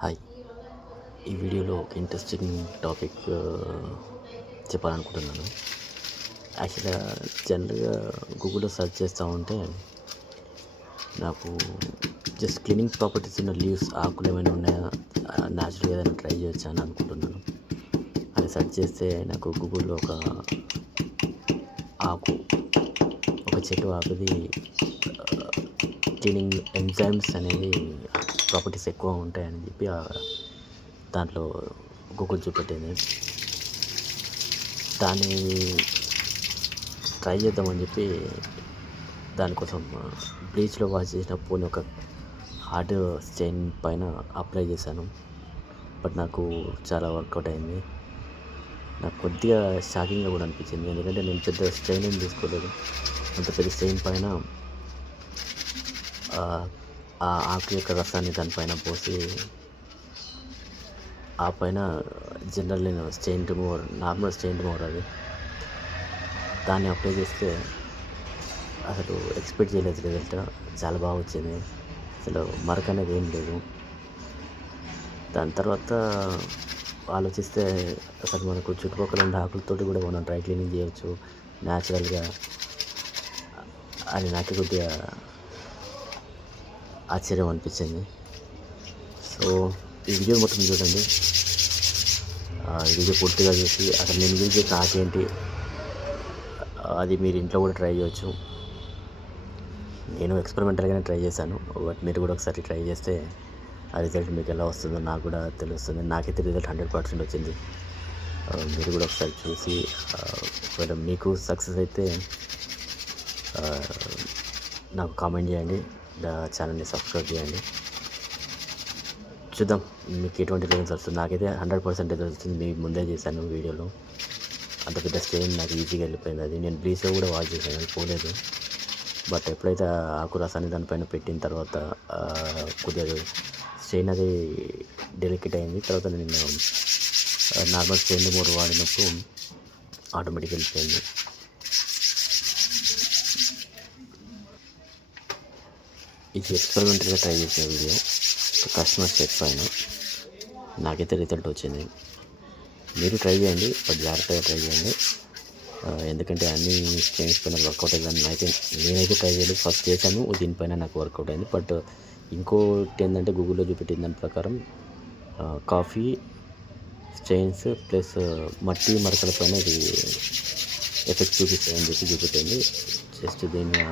Hi, ఈ వీడియోలో ఒక ఇంట్రెస్టింగ్ టాపిక్ చెప్పాలనుకుంటున్నాను. యాక్చువల్గా జనరల్గా గూగుల్లో సెర్చ్ చేస్తూ ఉంటే నాకు జస్ట్ క్లీనింగ్ ప్రాపర్టీస్ ఉన్న లీవ్స్, ఆకులు ఏమైనా ఉన్నాయా, న్యాచురల్గా ఏదైనా ట్రై చేయొచ్చా అని అనుకుంటున్నాను. అది సెర్చ్ చేస్తే నాకు గూగుల్లో ఒక చెట్టు ఆకుది క్లీనింగ్ ఎంజైమ్స్ అనేది ప్రాపర్టీస్ ఎక్కువ ఉంటాయని చెప్పి దాంట్లో గూగుల్ చూపెట్టింది. దాన్ని ట్రై చేద్దామని చెప్పి దానికోసం బ్లీచ్లో వాష్ చేసిన పూని ఒక హార్డ్ స్టెయిన్ పైన అప్లై చేశాను. బట్ నాకు చాలా వర్కౌట్ అయింది. నాకు కొద్దిగా షాకింగ్గా కూడా అనిపించింది, ఎందుకంటే నేను పెద్ద స్టెయిన్ ఏం తీసుకోలేదు. అంత పెద్ద స్టెయిన్ పైన ఆ ఆకు యొక్క రసాన్ని దానిపైన పోసి ఆ పైన జనరల్ నేను strain remover, normal strain remover అది, దాన్ని అప్లై చేస్తే అసలు ఎక్స్పెక్ట్ చేయలేదు రిజల్ట్. చాలా బాగా వచ్చింది, అసలు మరక అనేది ఏం లేదు. దాని తర్వాత ఆలోచిస్తే అసలు మనకు చుట్టుపక్కల ఉండే ఆకులతోటి కూడా మనం డ్రై క్లీనింగ్ చేయవచ్చు న్యాచురల్గా అని నాకే కొద్దిగా ఆశ్చర్యం అనిపించింది. సో ఈ వీడియో మొత్తం చూడండి. ఈ వీడియో పూర్తిగా చూసి అసలు నేను యూజ్ చేసిన ఆకేంటి, అది మీరు ఇంట్లో కూడా ట్రై చేయవచ్చు. నేను ఎక్స్పెరిమెంటల్గానే ట్రై చేశాను, బట్ మీరు కూడా ఒకసారి ట్రై చేస్తే ఆ రిజల్ట్ మీకు ఎలా వస్తుందో నాకు కూడా తెలుస్తుంది. నాకైతే రిజల్ట్ 100% వచ్చింది. మీరు కూడా ఒకసారి చూసి ఒకవేళ మీకు సక్సెస్ అయితే నాకు కామెంట్ చేయండి, ఛానల్ని సబ్స్క్రైబ్ చేయండి. చూద్దాం మీకు ఎటువంటి రిజల్ట్స్ వస్తుంది. నాకైతే 100% రిజల్ట్స్ వస్తుంది. మీ ముందే చేశాను వీడియోలో. అంత పెద్ద స్టెయిన్ నాకు ఈజీగా వెళ్ళిపోయింది. అది నేను బ్లీచ్లో కూడా వాష్ చేశాను, అది పోలేదు. బట్ ఎప్పుడైతే ఆకు రసాన్ని దానిపైన పెట్టిన తర్వాత కొద్దిగా స్టెయిన్ అది డెలికేట్ అయింది. తర్వాత నేను నార్మల్ స్టెయిన్ రిమూవర్ వాడినప్పుడు ఆటోమేటిక్గా వెళ్ళిపోయింది. ఇది ఎక్స్పెరిమెంటల్గా ట్రై చేసిన వీడియో, కస్టమర్ చెక్ పైన. నాకైతే రిజల్ట్ వచ్చింది. మీరు ట్రై చేయండి, బట్ జాగ్రత్తగా ట్రై చేయండి. ఎందుకంటే అన్ని స్టెయిన్స్ పైన వర్కౌట్ అయ్యిందని నేనైతే ట్రై చేయలేదు. ఫస్ట్ చేశాను, దీనిపైన నాకు వర్కౌట్ అయింది. బట్ ఇంకోటి ఏంటంటే గూగుల్లో చూపెట్టిన దాని ప్రకారం కాఫీ స్టెయిన్స్ ప్లస్ మట్టి మరకల పైన ఇది ఎఫెక్ట్ చూపిస్తాయని చెప్పి చూపెట్టింది. జస్ట్ దీన్ని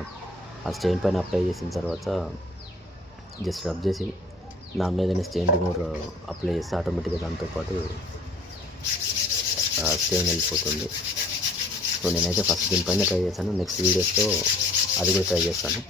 ఆ స్టెయిన్ పైన అప్లై చేసిన తర్వాత జస్ట్ రబ్ చేసి దాని మీద ఏదైనా స్టెయిన్ రిమూవర్ అప్లై చేస్తే ఆటోమేటిక్గా దాంతోపాటు స్టెయిన్ వెళ్ళిపోతుంది. సో నేనైతే ఫస్ట్ దీనిపైన ట్రై చేశాను. నెక్స్ట్ వీడియోస్లో అది కూడా ట్రై చేస్తాను.